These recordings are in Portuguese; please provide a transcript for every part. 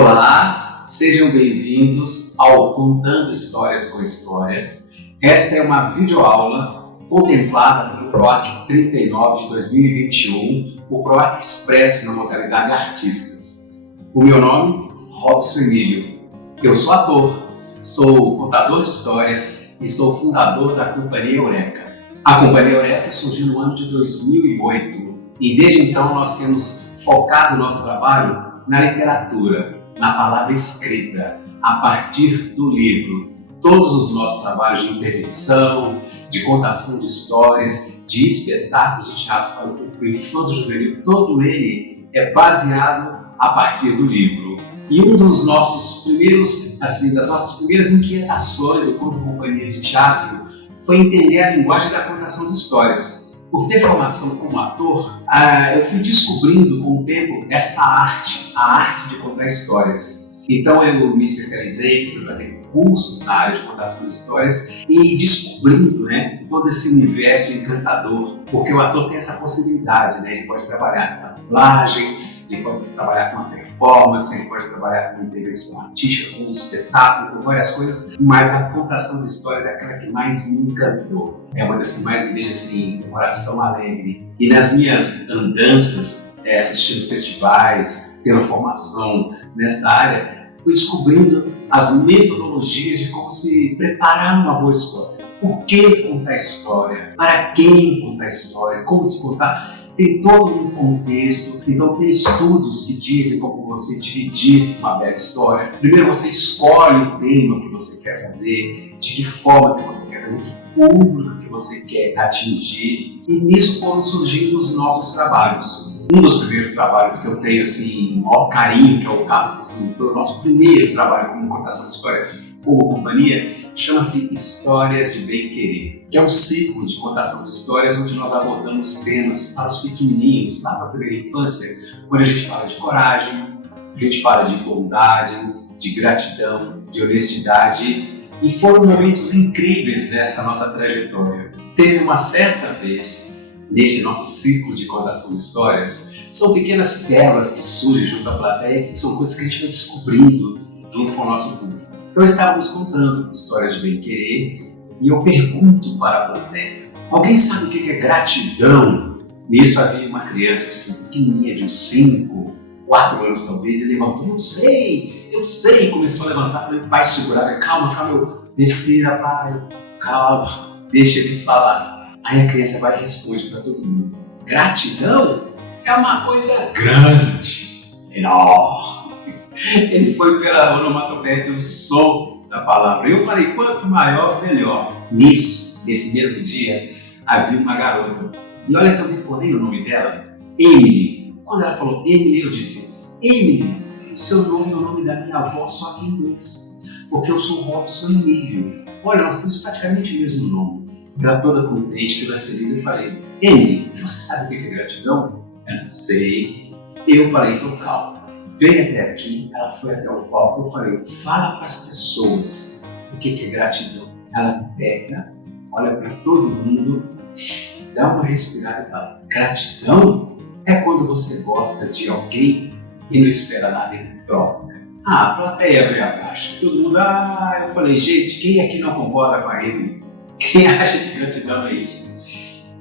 Olá, sejam bem-vindos ao Contando Histórias com Histórias. Esta é uma videoaula contemplada pelo PROAC 39 de 2021, o PROAC Expresso na modalidade Artistas. O meu nome, Robson Emílio. Eu sou ator, sou contador de histórias e sou fundador da Companhia Eureka. A Companhia Eureka surgiu no ano de 2008 e desde então nós temos focado o nosso trabalho na literatura, na palavra escrita, a partir do livro. Todos os nossos trabalhos de intervenção, de contação de histórias, de espetáculos de teatro para o público infanto-juvenil, todo ele é baseado a partir do livro. E um dos nossos primeiros, das nossas primeiras inquietações enquanto companhia de teatro foi entender a linguagem da contação de histórias. Por ter formação como ator, eu fui descobrindo com o tempo essa arte, a arte de contar histórias. Então eu me especializei, fui fazer cursos na área de contação de histórias e descobrindo, todo esse universo encantador, porque o ator tem essa possibilidade, ele pode trabalhar com a dublagem, ele pode trabalhar com uma performance, ele pode trabalhar com intervenção artística, com um espetáculo, com várias coisas, mas a contação de histórias é aquela que mais me encantou. É uma das que mais me deixa assim, com o coração alegre. E nas minhas andanças, assistindo festivais, tendo formação nesta área, fui descobrindo as metodologias de como se preparar uma boa história. Por que contar história? Para quem contar história? Como se contar? Tem todo um contexto, então tem estudos que dizem como você dividir uma bela história. Primeiro você escolhe o tema que você quer fazer, de que forma que você quer fazer, que público que você quer atingir, e nisso foram surgindo os nossos trabalhos. Um dos primeiros trabalhos que eu tenho o maior carinho, que é o CAP, foi o nosso primeiro trabalho como contação de história como companhia, chama-se Histórias de Bem Querer, que é um ciclo de contação de histórias onde nós abordamos temas para os pequenininhos, lá para a primeira infância, onde a gente fala de coragem, a gente fala de bondade, de gratidão, de honestidade, e foram momentos incríveis nessa nossa trajetória. Teve uma certa vez, nesse nosso ciclo de contação de histórias, são pequenas pérolas que surgem junto à plateia, que são coisas que a gente vai descobrindo junto com o nosso público. Então estávamos contando histórias de bem-querer e eu pergunto para a plateia: alguém sabe o que é gratidão? Nisso havia uma criança pequenininha de uns 5, 4 anos talvez, e levantou: eu sei, começou a levantar, falei: pai, segurar, calma, respira, pai, calma, deixa ele falar. Aí a criança vai e responde para todo mundo: gratidão é uma coisa grande, enorme. Ele foi pela onomatopeia, pelo som da palavra. Eu falei: quanto maior, melhor. Nesse mesmo dia, havia uma garota. E olha que eu decorei o nome dela, Emily. Quando ela falou Emily, eu disse: Emily, o seu nome é o nome da minha avó, só que em inglês. Porque eu sou Robson Emílio. Olha, nós temos praticamente o mesmo nome. Ela toda contente, toda feliz. Eu falei: Emily, você sabe o que é gratidão? Ela: sei. Eu falei: então calma. Vem até aqui, ela foi até o palco, eu falei: fala para as pessoas o que é gratidão. Ela pega, olha para todo mundo, dá uma respirada e fala: gratidão é quando você gosta de alguém e não espera nada em troca. A plateia veio abaixo, todo mundo, eu falei: gente, quem aqui não concorda com ele? Quem acha que gratidão é isso?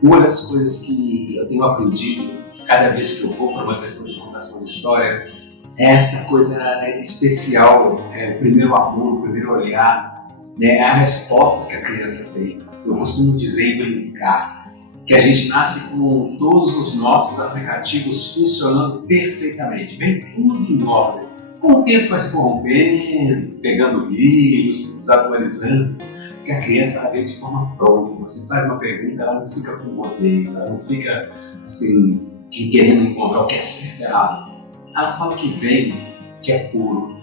Uma das coisas que eu tenho aprendido cada vez que eu vou para uma sessão de contação de história, essa coisa especial, o primeiro amor, o primeiro olhar, a resposta que a criança tem. Eu costumo dizer e brincar que a gente nasce com todos os nossos aplicativos funcionando perfeitamente, bem tudo em ordem. Com o tempo vai se corrompendo, pegando vírus, desatualizando, porque a criança ela vem de forma pronta. Você faz uma pergunta, ela não fica com rodeio, ela não fica querendo encontrar o que é certo e errado. Ela fala que vem, que é puro.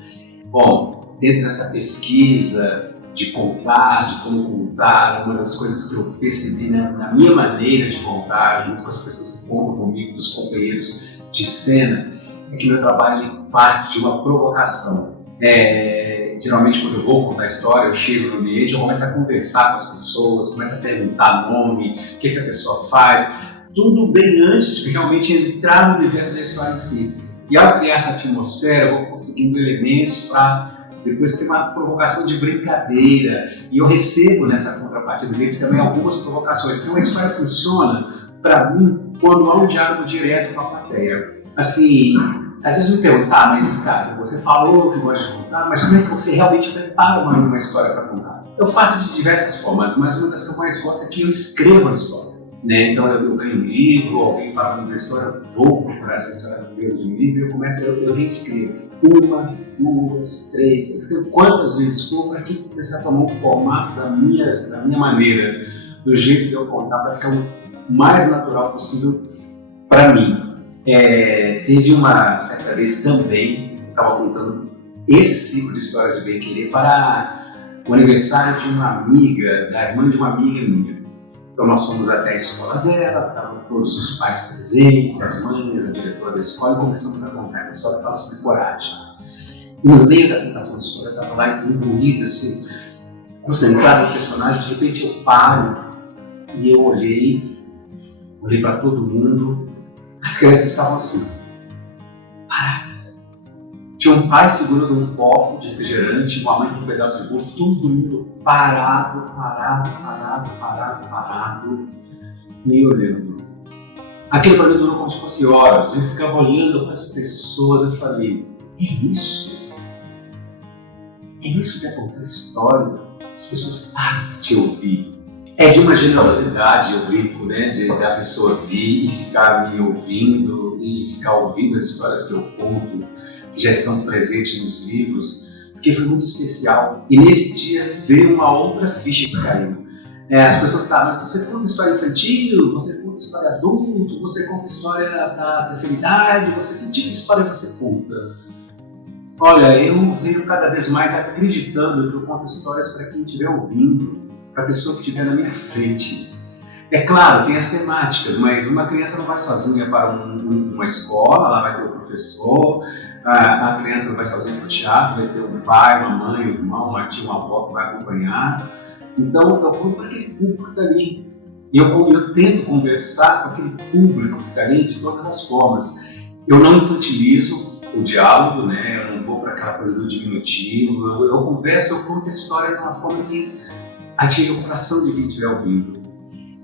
Bom, dentro dessa pesquisa de contar, de como contar, uma das coisas que eu percebi na minha maneira de contar, junto com as pessoas que contam comigo, dos companheiros de cena, é que meu trabalho parte de uma provocação. Geralmente, quando eu vou contar a história, eu chego no ambiente, eu começo a conversar com as pessoas, começo a perguntar nome, o que a pessoa faz, tudo bem antes de realmente entrar no universo da história em si. E ao criar essa atmosfera, eu vou conseguindo elementos para depois ter uma provocação de brincadeira. E eu recebo nessa contrapartida deles também algumas provocações. Então a história funciona, para mim, quando há um diálogo direto com a plateia. Assim, às vezes me perguntam, tá, mas cara, você falou que gosta de contar, mas como é que você realmente prepara uma história para contar? Eu faço de diversas formas, mas uma das que eu mais gosto é que eu escrevo a história. Né? Então eu ganho um livro, alguém fala uma história, eu vou procurar essa história dentro de um livro e eu reescrevo. 1, 2, 3, eu escrevo quantas vezes for para que começar a tomar um formato da minha maneira, do jeito de eu contar, para ficar o mais natural possível para mim. Teve uma certa vez também, eu estava contando esse ciclo de histórias de bem-querer para o aniversário de uma amiga, da irmã de uma amiga minha. Então nós fomos até a escola dela, estavam todos os pais presentes, as mães, a diretora da escola, e começamos a contar. A história fala sobre coragem. E no meio da contação da história, eu estava lá imbuído, assim, concentrado no personagem. De repente eu paro e eu olhei para todo mundo. As crianças estavam assim, paradas. Tinha um pai segurando um copo de refrigerante, uma mãe com um pedaço de bolo, todo mundo parado, me olhando. Aquele para mim durou como se fosse horas. Eu ficava olhando para as pessoas e falei, é isso? É isso que é contar histórias? As pessoas param de te ouvir. É de uma generosidade, eu brinco, né, da pessoa vir e ficar me ouvindo e ficar ouvindo as histórias que eu conto, que já estão presentes nos livros, porque foi muito especial. E nesse dia veio uma outra ficha que caiu. As pessoas falam, mas você conta história infantil, você conta história adulto, você conta história da terceira idade, que tipo de história você conta? Olha, eu venho cada vez mais acreditando que eu conto histórias para quem estiver ouvindo, para a pessoa que estiver na minha frente. É claro, tem as temáticas, mas uma criança não vai sozinha para uma escola, ela vai ter um professor, a criança não vai sozinha para o teatro, vai ter um pai, uma mãe, um irmão, uma tia, uma avó que vai acompanhar. Então eu conto para aquele público que está ali. E eu tento conversar com aquele público que está ali de todas as formas. Eu não infantilizo o diálogo, né? Eu não vou para aquela coisa do diminutivo. Eu converso, eu conto a história de uma forma que atinge o coração de quem estiver ouvindo.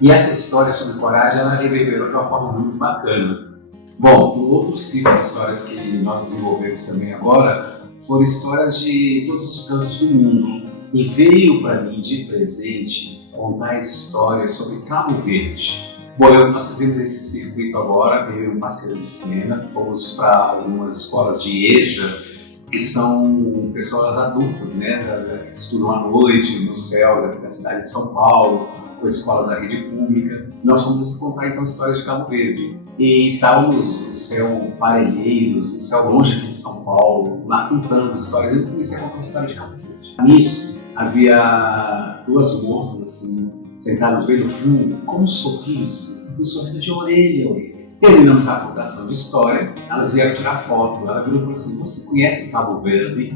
E essa história sobre coragem, ela reverberou de uma forma muito bacana. Bom, o outro ciclo de histórias que nós desenvolvemos também agora foram histórias de todos os cantos do mundo. E veio para mim de presente contar histórias sobre Cabo Verde. Bom, nós fizemos esse circuito agora, veio um parceiro de cinema, fomos para algumas escolas de EJA, que são pessoas adultas, né, que estudam à noite nos céus aqui da cidade de São Paulo, ou escolas da rede pública. Nós fomos contar então histórias de Cabo Verde. E estávamos no céu Parelheiros, no céu longe aqui de São Paulo, lá contando histórias. Eu comecei a contar a história de Cabo Verde. Nisso, havia duas moças assim, sentadas bem no fundo, com um sorriso de orelha a orelha. Terminamos a contação de história, elas vieram tirar foto. Ela virou e falou assim, você conhece Cabo Verde?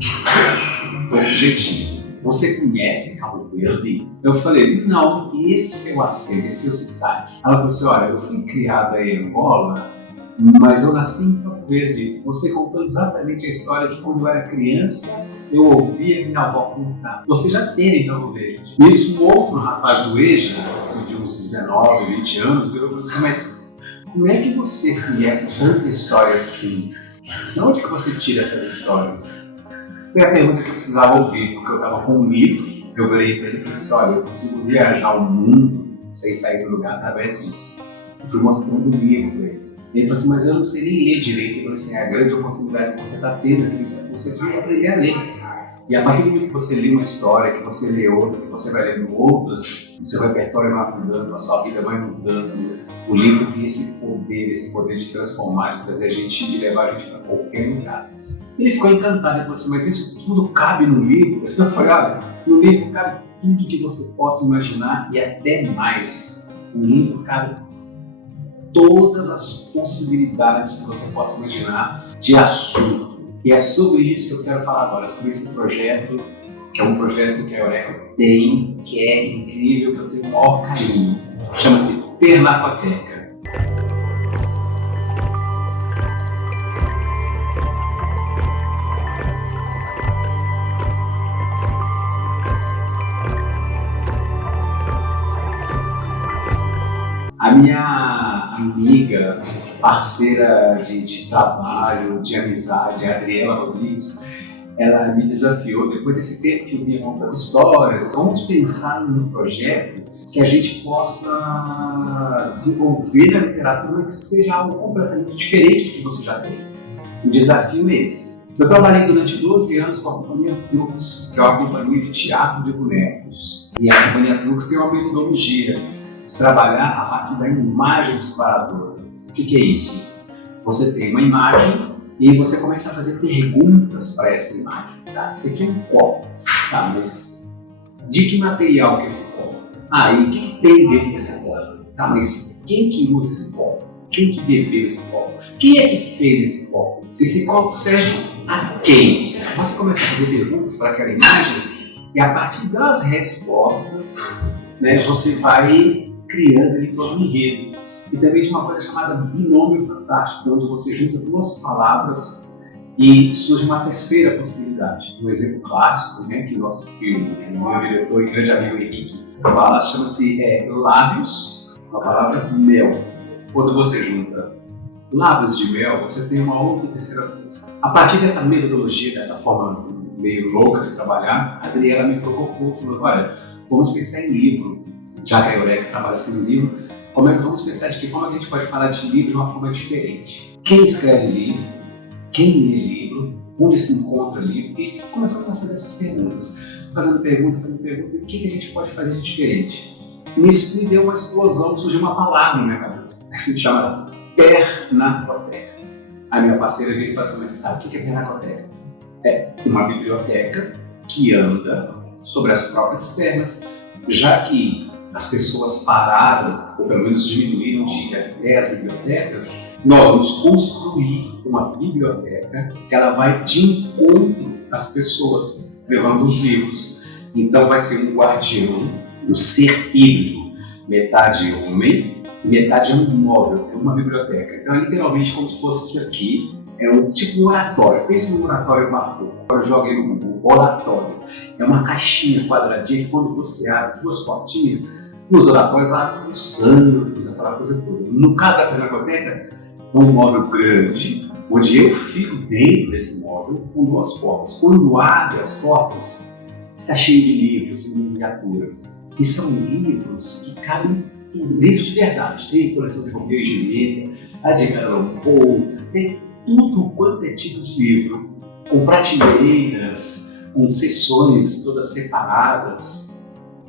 Com esse jeitinho. Você conhece Cabo Verde? Eu falei, não, e esse seu acento, esse seu sotaque? Ela falou assim, olha, eu fui criada em Angola, mas eu nasci em Cabo Verde. Você contou exatamente a história que quando eu era criança, eu ouvia minha avó contar. Você já teve em Cabo Verde. Nisso, um outro rapaz do EJA, assim, de uns 19, 20 anos, virou e falou assim, mas como é que você conhece tanta história assim? De onde que você tira essas histórias? Foi a pergunta que eu precisava ouvir, porque eu estava com um livro, eu virei para ele e falei assim, olha, eu consigo viajar o mundo sem sair do lugar através disso. Eu fui mostrando o livro para ele. Ele falou assim, mas eu não sei nem ler direito. Eu falei assim, é a grande oportunidade que você está tendo, que você precisa aprender a ler. E a partir do momento que você lê uma história, que você lê outra, que você vai lendo outras, o seu repertório vai mudando, a sua vida vai mudando. O livro tem esse poder de transformar, de trazer a gente, de levar a gente para qualquer lugar. Ele ficou encantado e falou assim, mas isso tudo cabe no livro? Eu falei, olha, no livro cabe tudo que você possa imaginar e até mais. No livro cabe todas as possibilidades que você possa imaginar de assunto. E é sobre isso que eu quero falar agora, sobre esse projeto, que é um projeto que a Eureka tem, que é incrível, que eu tenho o maior carinho. Chama-se Permacoteca. A minha amiga, parceira de trabalho, de amizade, a Adriela Rodrigues, ela me desafiou, depois desse tempo que eu vinha contando histórias, vamos pensar num projeto que a gente possa desenvolver na literatura que seja algo completamente diferente do que você já tem. O desafio é esse. Eu trabalhei durante 12 anos com a Companhia Trux, que é uma companhia de teatro de bonecos. E a Companhia Trux tem uma metodologia de trabalhar a partir da imagem disparadora. O que é isso? Você tem uma imagem e você começa a fazer perguntas para essa imagem. Tá? Isso aqui é um copo, tá? Mas de que material que é esse copo? E o que tem dentro desse copo? Tá? Mas quem que usa esse copo? Quem que bebeu esse copo? Quem é que fez esse copo? Esse copo serve a quem? Você começa a fazer perguntas para aquela imagem e a partir das respostas, né, você vai criando ali todo um enredo. E também de uma coisa chamada binômio fantástico, onde você junta duas palavras e surge uma terceira possibilidade. Um exemplo clássico, né, que o meu diretor e grande amigo Henrique fala, chama-se lábios com a palavra mel. Quando você junta lábios de mel, você tem uma outra e terceira coisa. A partir dessa metodologia, dessa forma meio louca de trabalhar, a Adriela me provocou, falou, olha, vamos pensar em livro. Já que a Eureka trabalha assim no livro, vamos pensar de que forma a gente pode falar de livro de uma forma diferente. Quem escreve livro, quem lê livro, onde se encontra livro, e começamos a fazer essas perguntas. Fazendo pergunta, e o que a gente pode fazer de diferente? Nisso me deu uma explosão, surgiu uma palavra na minha cabeça, chamada pernacoteca. A minha parceira veio e falou assim, mas o que é pernacoteca? É uma biblioteca que anda sobre as próprias pernas, já que as pessoas pararam, ou pelo menos diminuíram de ir até as bibliotecas, nós vamos construir uma biblioteca que ela vai de encontro às pessoas, levando os livros. Então vai ser um guardião, um ser híbrido, metade homem, metade móvel, é uma biblioteca. Então é literalmente como se fosse isso aqui, é um tipo de oratório. Pensa num oratório barroco, agora joga aí no Google, oratório. É uma caixinha quadradinha que quando você abre duas portinhas, nos oratórios lá, os santos, aquela coisa toda. No caso da Pinacoteca, é um móvel grande, onde eu fico dentro desse móvel com duas portas. Quando abre as portas, está cheio de livros em miniatura. E são livros que cabem tudo, livros de verdade. Tem coleção de Romeu e Julieta, a de Edgar Allan Poe, tem tudo quanto é tipo de livro, com prateleiras, com seções todas separadas.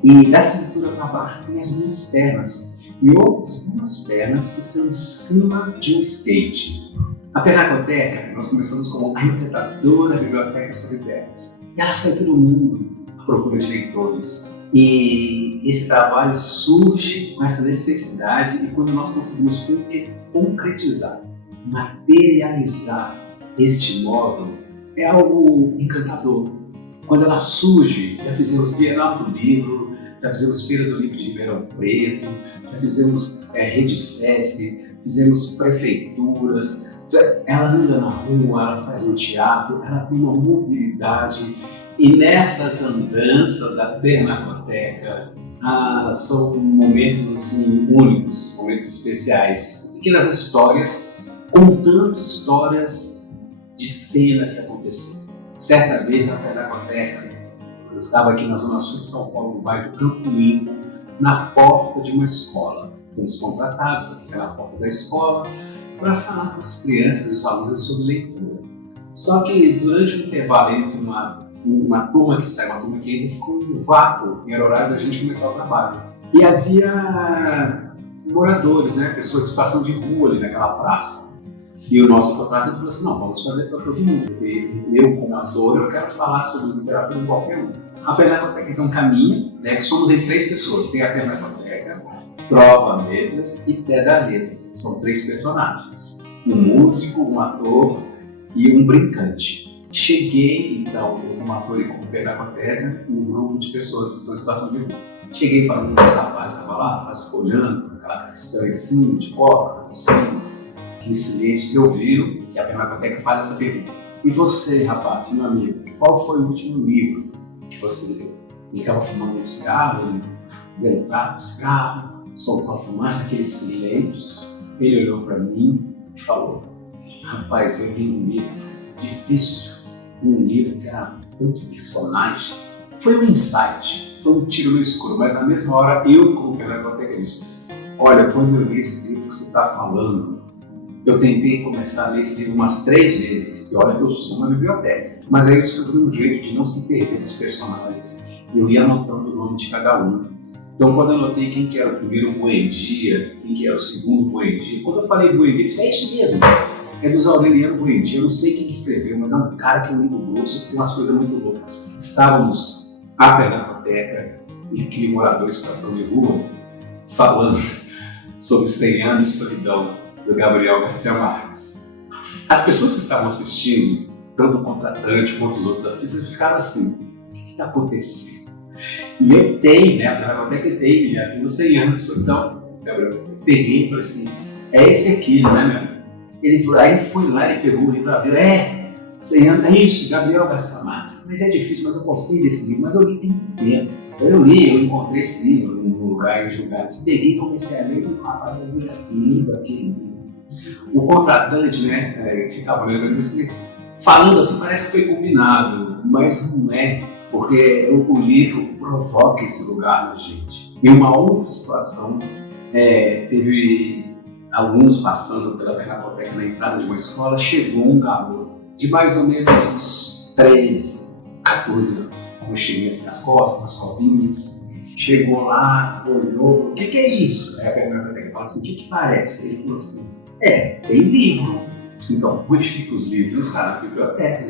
E da cintura para baixo tem as minhas pernas e outras duas pernas que estão em cima de um skate. A Pinacoteca, nós começamos como a encantadora biblioteca sobre pernas. E ela sai pelo mundo à procura de leitores. E esse trabalho surge com essa necessidade e quando nós conseguimos concretizar, materializar este móvel, é algo encantador. Quando ela surge, já fizemos Bienal do Livro, já fizemos Feira do Livro de Ribeirão Preto, já fizemos Rede SESC, fizemos prefeituras, ela anda na rua, ela faz um teatro, ela tem uma mobilidade e nessas andanças da Pinacoteca são momentos assim, únicos, momentos especiais, pequenas histórias, contando histórias de cenas que aconteceram. Certa vez, a Pinacoteca, eu estava aqui na zona sul de São Paulo, no bairro do Campo Limpo, na porta de uma escola. Fomos contratados para ficar na porta da escola para falar com as crianças e os alunos sobre leitura. Só que durante o intervalo entre uma turma que sai, uma turma que entra, ficou um vácuo, e era horário da gente começar o trabalho. E havia moradores, né, pessoas de situação de rua ali naquela praça. E o nosso contrato falou assim, não, vamos fazer para todo mundo. E eu, como ator, eu quero falar sobre literatura em qualquer um. A Pinacoteca então caminha, né, que somos em 3 pessoas. Tem a Pinacoteca, Trova Letras e Pedra Letras, que são 3 personagens. Um músico, um ator e um brincante. Cheguei, então, como ator e como Pinacoteca, um grupo de pessoas que estão em situação de rua. Cheguei para um dos rapazes que estava lá, olhando, com aquela cara estranha assim, de coca, assim, em silêncio, que ouviram que a Pinacoteca faz essa pergunta. E você, rapaz, meu amigo, qual foi o último livro que você leu? Ele estava fumando um cigarro, ele deu um trago de cigarro, soltou a fumaça, aqueles silêncios. Ele olhou para mim e falou: rapaz, eu li um livro difícil, um livro que era tanto personagem. Foi um insight, foi um tiro no escuro, mas na mesma hora eu, como psicoterapeuta, disse: olha, quando eu li esse livro que você está falando, eu tentei começar a ler esse livro umas 3 vezes, e olha que eu sou uma biblioteca, mas aí eu descobri um jeito de não se perder nos personagens. Eu ia anotando o nome de cada um. Então, quando eu anotei quem que era o primeiro Buendia, quem que era o segundo Buendia, quando eu falei Buendia, eu disse: é isso mesmo, é do Aureliano Buendia. Eu não sei quem que escreveu, mas é um cara que é muito grosso, que tem umas coisas muito loucas. Estávamos à pinacoteca e aquele morador de situação de rua falando sobre 100 anos de solidão do Gabriel Garcia Marques. As pessoas que estavam assistindo, tanto o contratante quanto os outros artistas, ficaram assim: o que está acontecendo? E eu tenho, né, a pinacoteca tem aquilo 100 anos de solidão. Eu peguei e falei assim: é esse aqui, não é, meu? Ele falou, aí foi lá e pegou o livro, abriu, 100 anos, é isso, Gabriel Garcia Marques. Mas é difícil, mas eu gostei desse livro, mas eu li tem muito tempo. Eu encontrei esse livro num lugar em julgados, peguei e comecei a ler, e rapaz, eu li aquele livro. O contratante, né, ficava olhando assim, falando assim, parece que foi combinado, mas não é, porque o livro provoca esse lugar na gente. E uma outra situação, teve alunos passando pela pinacoteca na entrada de uma escola, chegou um garoto de mais ou menos uns 13, 14 anos, com mochilinhas nas costas, nas covinhas. Chegou lá, olhou, o que é isso? Aí a pinacoteca fala assim: o que parece? Ele falou assim: tem livro. Então, modifica os livros na biblioteca.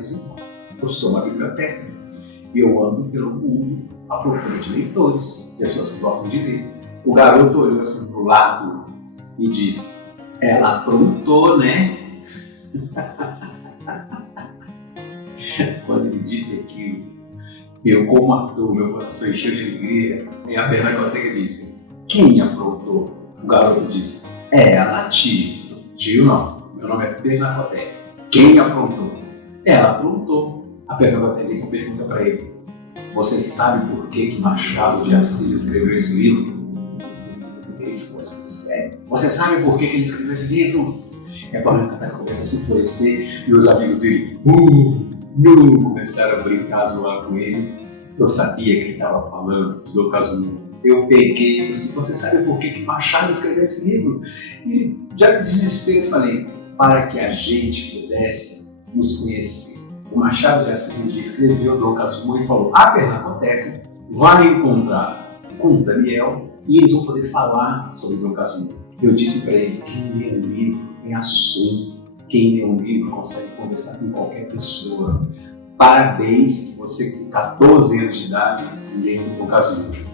Eu sou uma biblioteca e eu ando pelo mundo à procura de leitores, pessoas que gostam de ler. O garoto olhou assim para o lado e disse: ela aprontou, né? Quando ele disse aquilo, eu, como ator, meu coração encheu de alegria. E a pinacoteca disse: quem aprontou? O garoto disse: ela, tio. Tio não, meu nome é pinacoteca. Quem aprontou? Ela aprontou. A pinacoteca pergunta para ele: você sabe por que Machado de Assis escreveu esse livro? Ele ficou assim: sério? Você sabe por que ele escreveu esse livro? E a pinacoteca começa a se enfurecer e os amigos dele começaram a brincar, zoar com ele. Eu sabia que ele estava falando de Dom Casmurro. Eu peguei e falei assim: você sabe por que Machado escreveu esse livro? E já no desespero falei: para que a gente pudesse nos conhecer. O Machado de Assis um dia escreveu Dom Casmurro e falou: a pinacoteca vai encontrar com o Daniel e eles vão poder falar sobre Dom Casmurro. Eu disse para ele: quem lê um livro tem assunto. Quem lê um livro consegue conversar com qualquer pessoa. Parabéns que você, com 14 anos de idade, lê Dom Casmurro.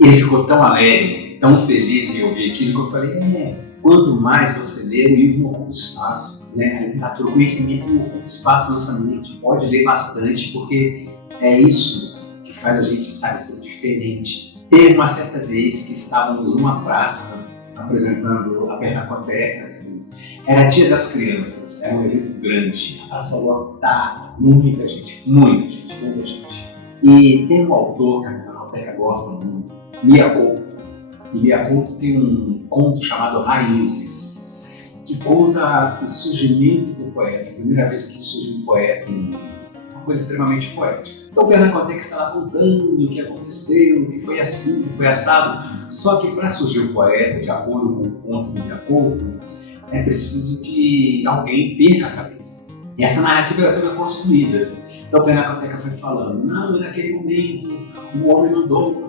Ele ficou tão alegre, tão feliz em ouvir aquilo, que eu falei: quanto mais você lê, o livro não ocupa espaço. Né? A literatura, o conhecimento não ocupa espaço na nossa mente. Pode ler bastante, porque é isso que faz a gente, sabe, ser diferente. Teve uma certa vez que estávamos numa praça apresentando a pinacoteca, assim. Era Dia das Crianças, era um evento grande, a praça lotada, muita gente. E tem um autor que a pinacoteca gosta muito, Mia Couto. E Mia Couto tem um conto chamado Raízes, que conta o surgimento do poeta, a primeira vez que surge um poeta, uma coisa extremamente poética. Então o pinacoteca está lá contando o que aconteceu, o que foi assim, o que foi assado. Só que para surgir o poeta, de acordo com o conto de Mia Couto, é preciso que alguém perca a cabeça. E essa narrativa era toda construída. Então a pinacoteca foi falando: não, naquele momento o homem mandou.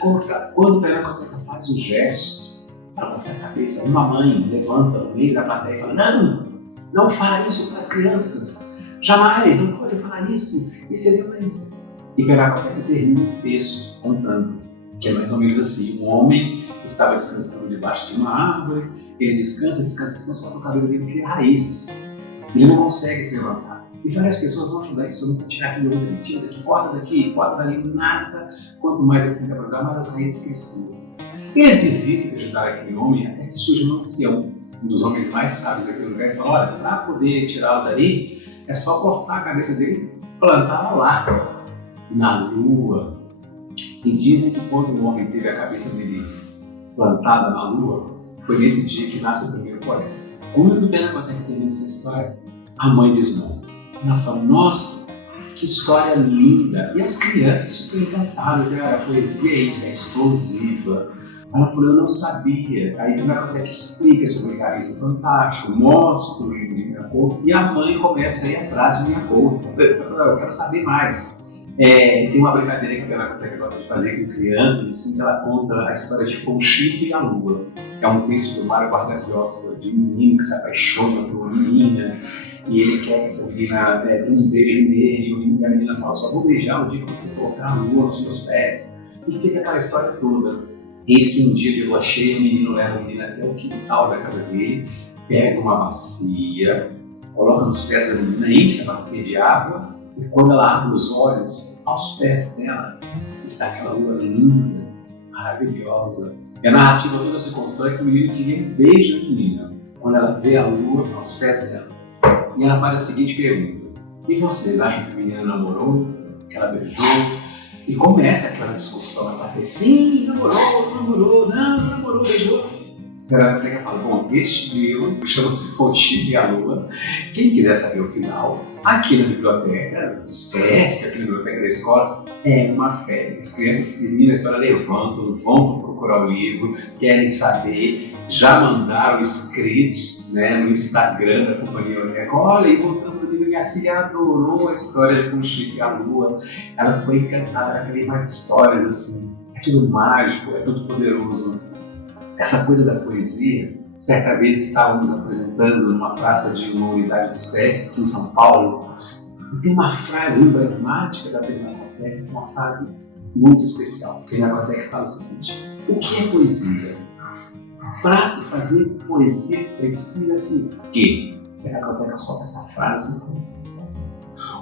Quando a pinacoteca faz o gesto para cortar a cabeça, uma mãe levanta no meio da plateia e fala: não fala isso para as crianças, jamais, não pode falar isso é violência. E a pinacoteca termina o texto contando que é mais ou menos assim: um homem estava descansando debaixo de uma árvore, ele descansa, só que o cabelo dele cria raízes, ele não consegue se levantar. E várias pessoas vão ajudar isso, não tirar aquilo dele, tira daqui, corta dali, nada. Quanto mais eles tentam ajudar, mais as raízes cresciam. Eles desistem de ajudar aquele homem até que surge um ancião, um dos homens mais sábios daquele lugar, e fala: olha, para poder tirá-lo dali, é só cortar a cabeça dele e plantá-la lá, na lua. E dizem que quando o homem teve a cabeça dele plantada na Lua, foi nesse dia que nasce o primeiro poema. Quando Bela termina essa história, a mãe desmonta. Ela fala, nossa, que história linda! E as crianças super encantadas, a poesia é isso, é explosiva. Ela falou, eu não sabia. Aí o Bela explica sobre o carisma fantástico, mostra o livro de Minha Cor, e a mãe começa a ir atrás de Minha Cor. Ela falou, eu quero saber mais. Tem uma brincadeira que a Bela gosta de fazer com crianças, assim, que ela conta a história de Fonchico e a Lua, que é um texto do Mário Vargas Llosa, de um menino que se apaixona por uma menina, e ele quer que essa menina dê um beijo nele, e a menina fala, só vou beijar o dia que você colocar a lua nos meus pés. E fica aquela história toda. Eis que um dia de lua cheia, o menino leva a menina até o quintal da casa dele, pega uma bacia, coloca nos pés da menina, enche a bacia de água, e quando ela abre os olhos, aos pés dela está aquela lua linda, maravilhosa. E a narrativa toda se constrói que o menino queria um beijo da menina, quando ela vê a lua aos pés dela. E ela faz a seguinte pergunta: e vocês acham que a menina namorou? Que ela beijou? E começa aquela discussão. Ela fala, sim, namorou, namorou, beijou. Então ela até fala, bom, este livro chama-se Fonchico e a Lua. Quem quiser saber o final, aqui na biblioteca do SESC, aqui na biblioteca da escola, é uma febre. As crianças terminam a história, levantam, vão procurar o livro, querem saber, já mandaram inscritos, né, no Instagram da Companhia Eureka. Olha, encontramos ali, minha filha adorou a história de Fonchico e a Lua, ela foi encantada, ela queria mais histórias assim. É tudo mágico, é tudo poderoso. Essa coisa da poesia, certa vez estávamos apresentando numa praça de uma unidade do SESC aqui em São Paulo, e tem uma frase emblemática da Pinacoteca, uma frase muito especial. A Pinacoteca fala o seguinte: o que é poesia? Para se fazer poesia precisa-se o quê? A Pinacoteca solta essa frase.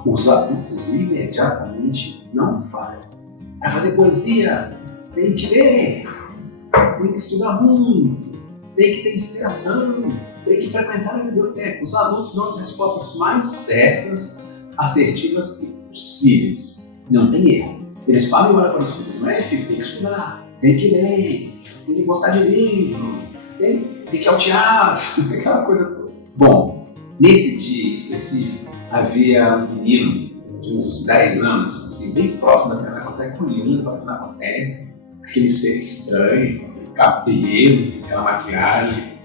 Os adultos imediatamente não falam. Para fazer poesia tem que ler, tem que estudar muito, tem que ter inspiração, tem que frequentar a biblioteca. Os adultos dão as respostas mais certas, assertivas e possíveis. Não tem erro. Eles falam agora para os filhos, não é, filho? Tem que estudar, tem que ler, tem que gostar de livro, tem que ir ao teatro, aquela coisa toda. Bom, nesse dia específico, havia um menino de uns 10 anos, assim, bem próximo da Pinacoteca, olhando para a Pinacoteca, aquele ser estranho, aquele cabelo, aquela maquiagem,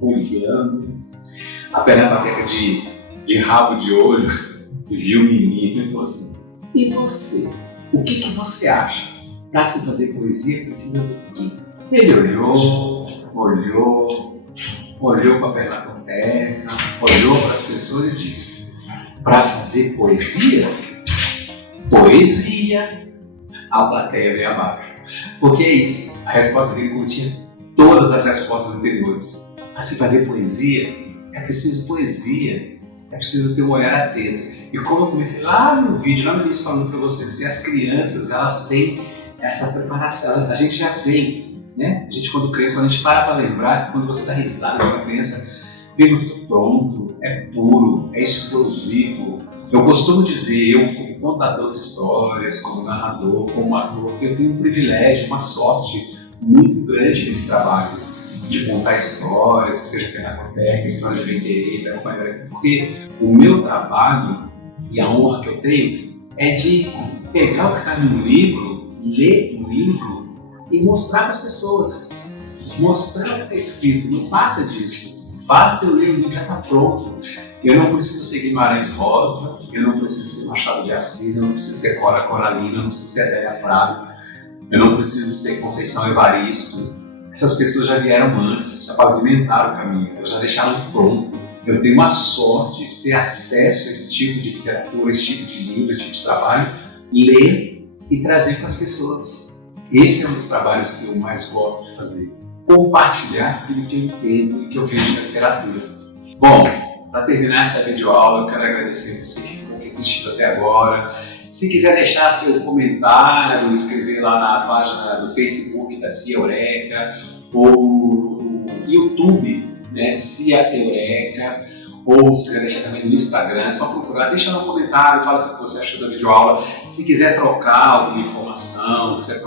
olhando. A Pinacoteca de rabo de olho viu o menino e falou assim: e você? O que você acha? Para se fazer poesia precisa do quê? Ele olhou para a Pinacoteca, olhou para as pessoas e disse: para fazer poesia? Poesia! A plateia veio abaixo. Porque é isso, a resposta dele continha todas as respostas anteriores. Para se fazer poesia, é preciso poesia, é preciso ter um olhar atento. E como eu comecei lá no vídeo, lá no início falando para vocês, as crianças, elas têm essa preparação, a gente já vem, né? A gente quando cresce, quando a gente para lembrar, quando você dá risada de uma criança, vem tudo pronto, é puro, é explosivo. Eu costumo dizer, eu como contador de histórias, como narrador, como ator, eu tenho um privilégio, uma sorte muito grande nesse trabalho de contar histórias, seja Pinacoteca, histórias de bem-querer, porque o meu trabalho e a honra que eu tenho é de pegar o que está no livro, ler o livro e mostrar para as pessoas, mostrar o que está escrito, não passa disso. Basta eu ler o livro que já está pronto. Eu não preciso ser Guimarães Rosa, eu não preciso ser Machado de Assis, eu não preciso ser Cora Coralina, eu não preciso ser Adélia Prado, eu não preciso ser Conceição Evaristo. Essas pessoas já vieram antes, já pavimentaram o caminho, elas já deixaram pronto. Eu tenho uma sorte de ter acesso a esse tipo de literatura, esse tipo de livro, esse tipo de trabalho, ler e trazer para as pessoas. Esse é um dos trabalhos que eu mais gosto de fazer. Compartilhar aquilo que eu entendo e que eu vejo na literatura. Bom, para terminar essa videoaula, eu quero agradecer você que ficou aqui assistindo até agora. Se quiser deixar seu comentário, escrever lá na página do Facebook da CIA Eureka, ou no YouTube, né, CIA Eureka, ou se quiser deixar também no Instagram, é só procurar, deixa no comentário, fala o que você achou da videoaula. Se quiser trocar alguma informação, quiser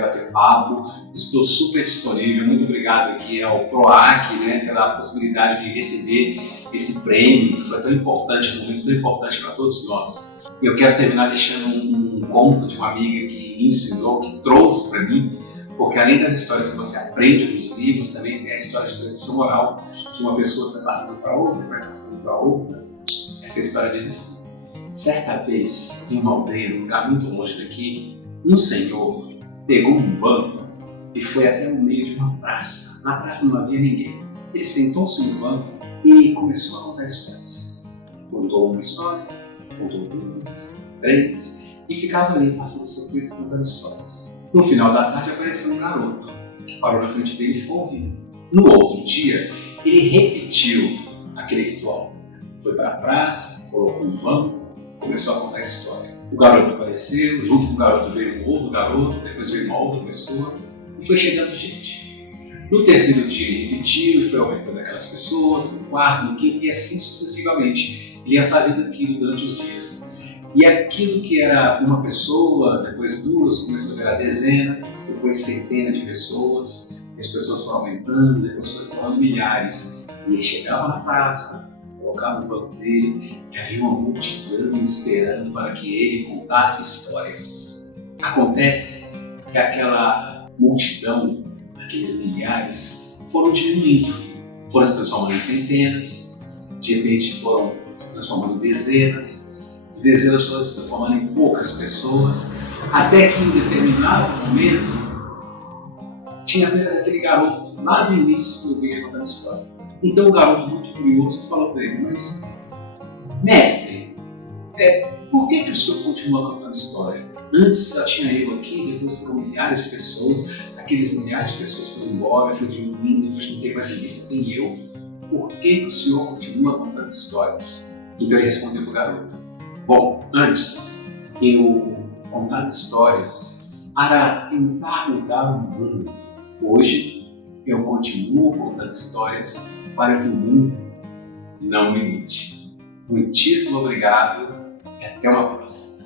bater papo, estou super disponível. Muito obrigado aqui ao PROAC, né, pela possibilidade de receber esse prêmio, que foi tão importante, um momento tão importante para todos nós. Eu quero terminar deixando um conto de uma amiga que me ensinou, que trouxe para mim, porque além das histórias que você aprende nos livros, também tem a história de tradição oral, que uma pessoa vai passando para outra, vai passando para outra. Essa história diz assim: certa vez, em uma aldeia, num lugar muito longe daqui, um senhor pegou um banco e foi até o meio de uma praça. Na praça não havia ninguém. Ele sentou-se no banco e começou a contar histórias. Contou uma história, contou duas, três, e ficava ali passando seu tempo contando histórias. No final da tarde apareceu um garoto, que parou na frente dele e ficou ouvindo. No outro dia, ele repetiu aquele ritual. Foi para a praça, colocou um banco, começou a contar a história. O garoto apareceu, junto com o garoto veio um outro garoto, depois veio uma outra pessoa, e foi chegando gente. No terceiro dia ele repetiu e foi aumentando aquelas pessoas, no quarto, no quinto, e assim sucessivamente. Ele ia fazendo aquilo durante os dias. E aquilo que era uma pessoa, depois duas, começou a virar dezena, depois centena de pessoas, e as pessoas foram aumentando, depois foi se tornando milhares. E ele chegava na praça, colocava no banco dele, e havia uma multidão esperando para que ele contasse histórias. Acontece que aquela multidão, aqueles milhares, foram diminuindo, foram se transformando em centenas, de repente foram se transformando em dezenas, de dezenas foram se transformando em poucas pessoas, até que em determinado momento tinha apenas aquele garoto, lá no início do vídeo contando a história. Então o garoto, muito curioso, falou para ele: mas, mestre, por que o senhor continua contando história? Antes só tinha eu aqui, depois foram milhares de pessoas, aqueles milhares de pessoas foram embora, foi diminuindo, hoje não tem mais ninguém, só tem eu. Por que o senhor continua contando histórias? Então ele respondeu para o garoto: bom, antes eu contava histórias para tentar mudar o mundo. Hoje eu continuo contando histórias para que o mundo não me imite. Muitíssimo obrigado e até uma próxima.